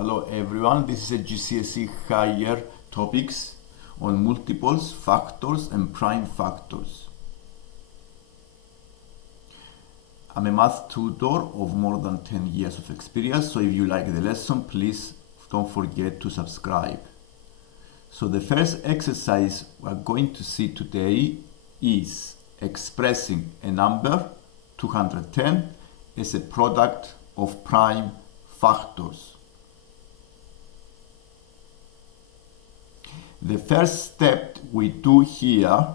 Hello everyone, this is a GCSE higher topics on multiples, factors and prime factors. I'm a math tutor of more than 10 years of experience, so if you like the lesson, please don't forget to subscribe. So the first exercise we're going to see today is expressing a number, 210, as a product of prime factors. The first step we do here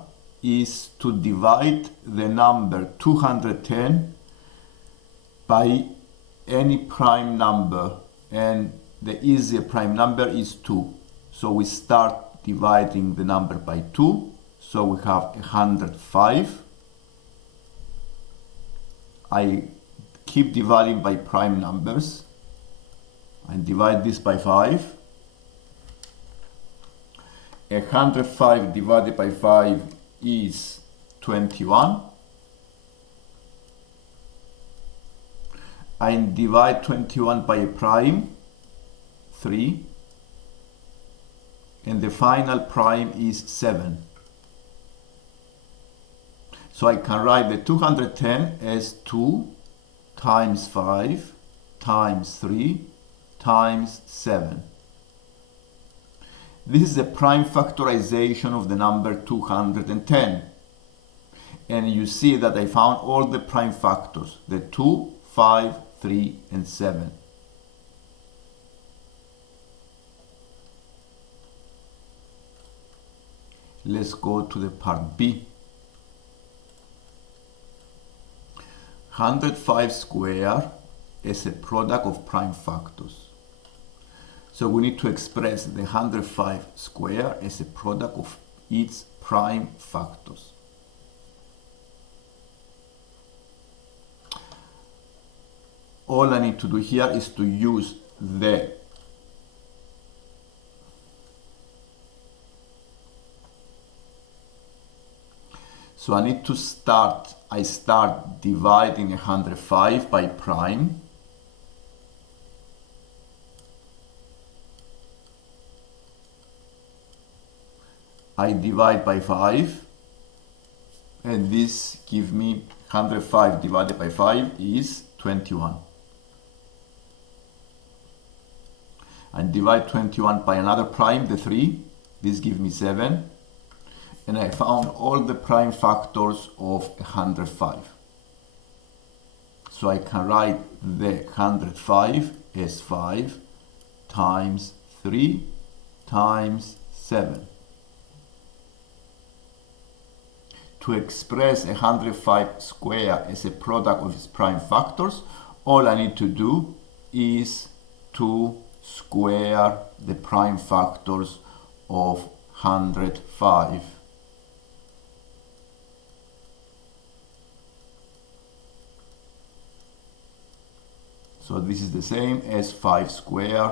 is to divide the number 210 by any prime number, and the easier prime number is 2. So we start dividing the number by 2. So we have 105. I keep dividing by prime numbers and divide this by 5. 105 divided by 5 is 21. I divide 21 by a prime, 3. And the final prime is 7. So I can write the 210 as 2 times 5 times 3 times 7. This is the prime factorization of the number 210. And you see that I found all the prime factors, the 2, 5, 3, and 7. Let's go to the part B. 105 squared is a product of prime factors. So we need to express the 105 squared as a product of its prime factors. All I need to do here is to use the So I need to start dividing 105 by prime. I divide by 5, and this gives me 105 divided by 5 is 21. And divide 21 by another prime, the 3, this gives me 7. And I found all the prime factors of 105. So I can write the 105 as 5 times 3 times 7. To express 105 squared as a product of its prime factors, all I need to do is to square the prime factors of 105. So this is the same as 5 squared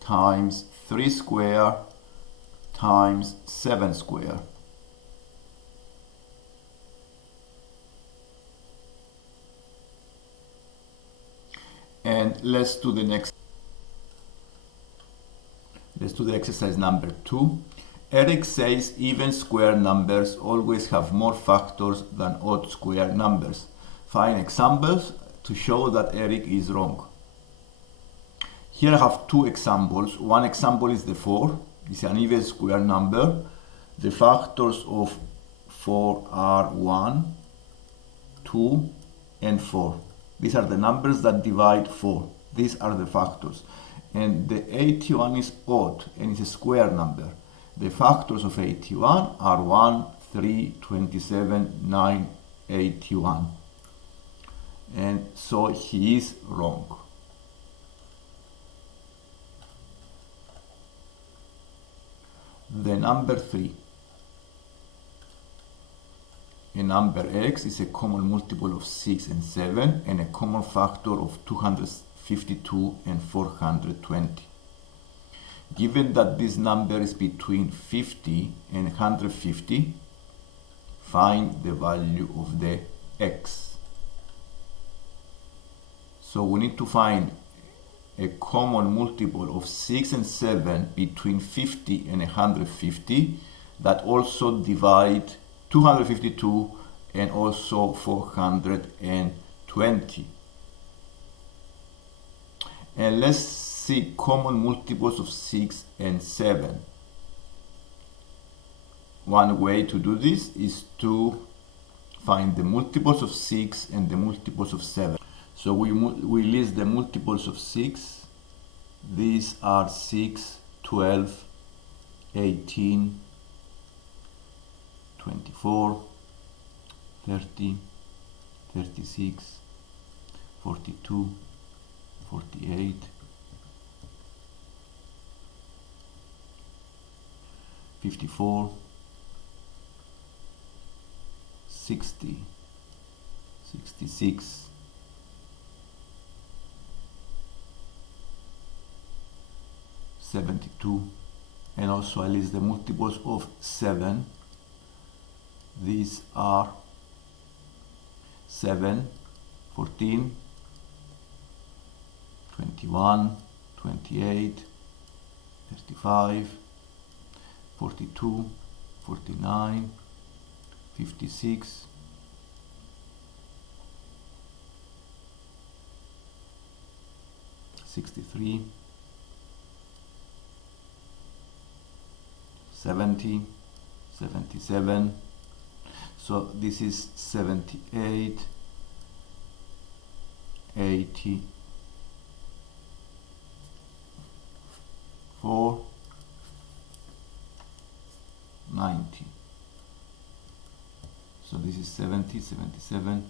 times 3 squared times 7 squared. And let's do the exercise number 2. Eric says even square numbers always have more factors than odd square numbers. Find examples to show that Eric is wrong. Here I have 2 examples. One example is the 4. It's an even square number. The factors of 4 are 1, 2, and 4. These are the numbers that divide 4. These are the factors. And the 81 is odd and it's a square number. The factors of 81 are 1, 3, 27, 9, 81. And so he is wrong. The number 3. A number x is a common multiple of 6 and 7 and a common factor of 252 and 420. Given that this number is between 50 and 150, find the value of the x. So we need to find a common multiple of 6 and 7 between 50 and 150 that also divide 252 and also 420. And let's see common multiples of 6 and 7. One way to do this is to find the multiples of 6 and the multiples of 7. So we list the multiples of 6. These are 6, 12, 18, 24, 30, 36, 42, 48, 54, 60, 66, 72, and also I list the multiples of 7. These are 7, 14, 21, 28, 35, 42, 49, 56, 63, 70, 77. So this is 78, 80, 4, 90. So this is 70, 77,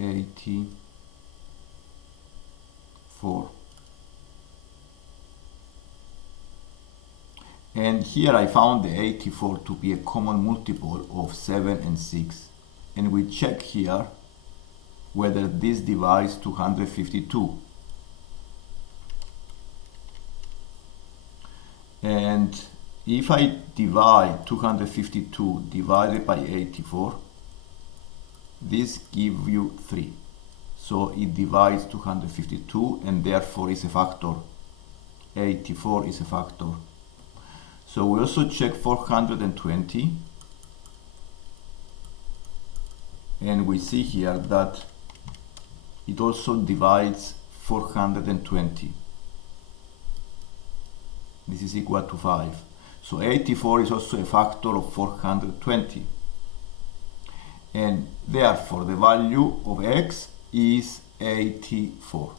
80, 4. And here I found the 84 to be a common multiple of 7 and 6. And we check here whether this divides 252. And if I divide 252 divided by 84, this gives you 3. So it divides 252 and therefore is a factor. 84 is a factor. So we also check 420, and we see here that it also divides 420. This is equal to 5. So 84 is also a factor of 420. And therefore the value of x is 84.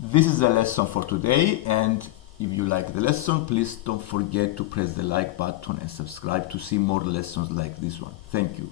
This is the lesson for today, and if you like the lesson, please don't forget to press the like button and subscribe to see more lessons like this one. Thank you.